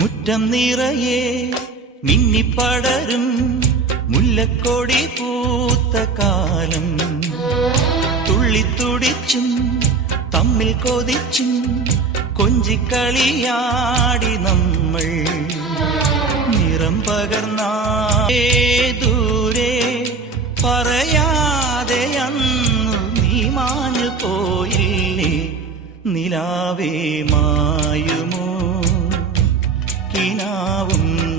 മുറ്റം നിറയെ മിന്നിപ്പടരും മുല്ലക്കൊടി പൂത്ത കാലം. തുള്ളിത്തുടിച്ചും തമ്മിൽ കൊതിച്ചും കൊഞ്ചിക്കളിയാടി നമ്മൾ. നിറം പകർന്നേ ദൂരെ പറയാതെ അന്നു നീ മാഞ്ഞു പോയില്ലേ? നിലാവേ മായുമോ? ആത്മാവും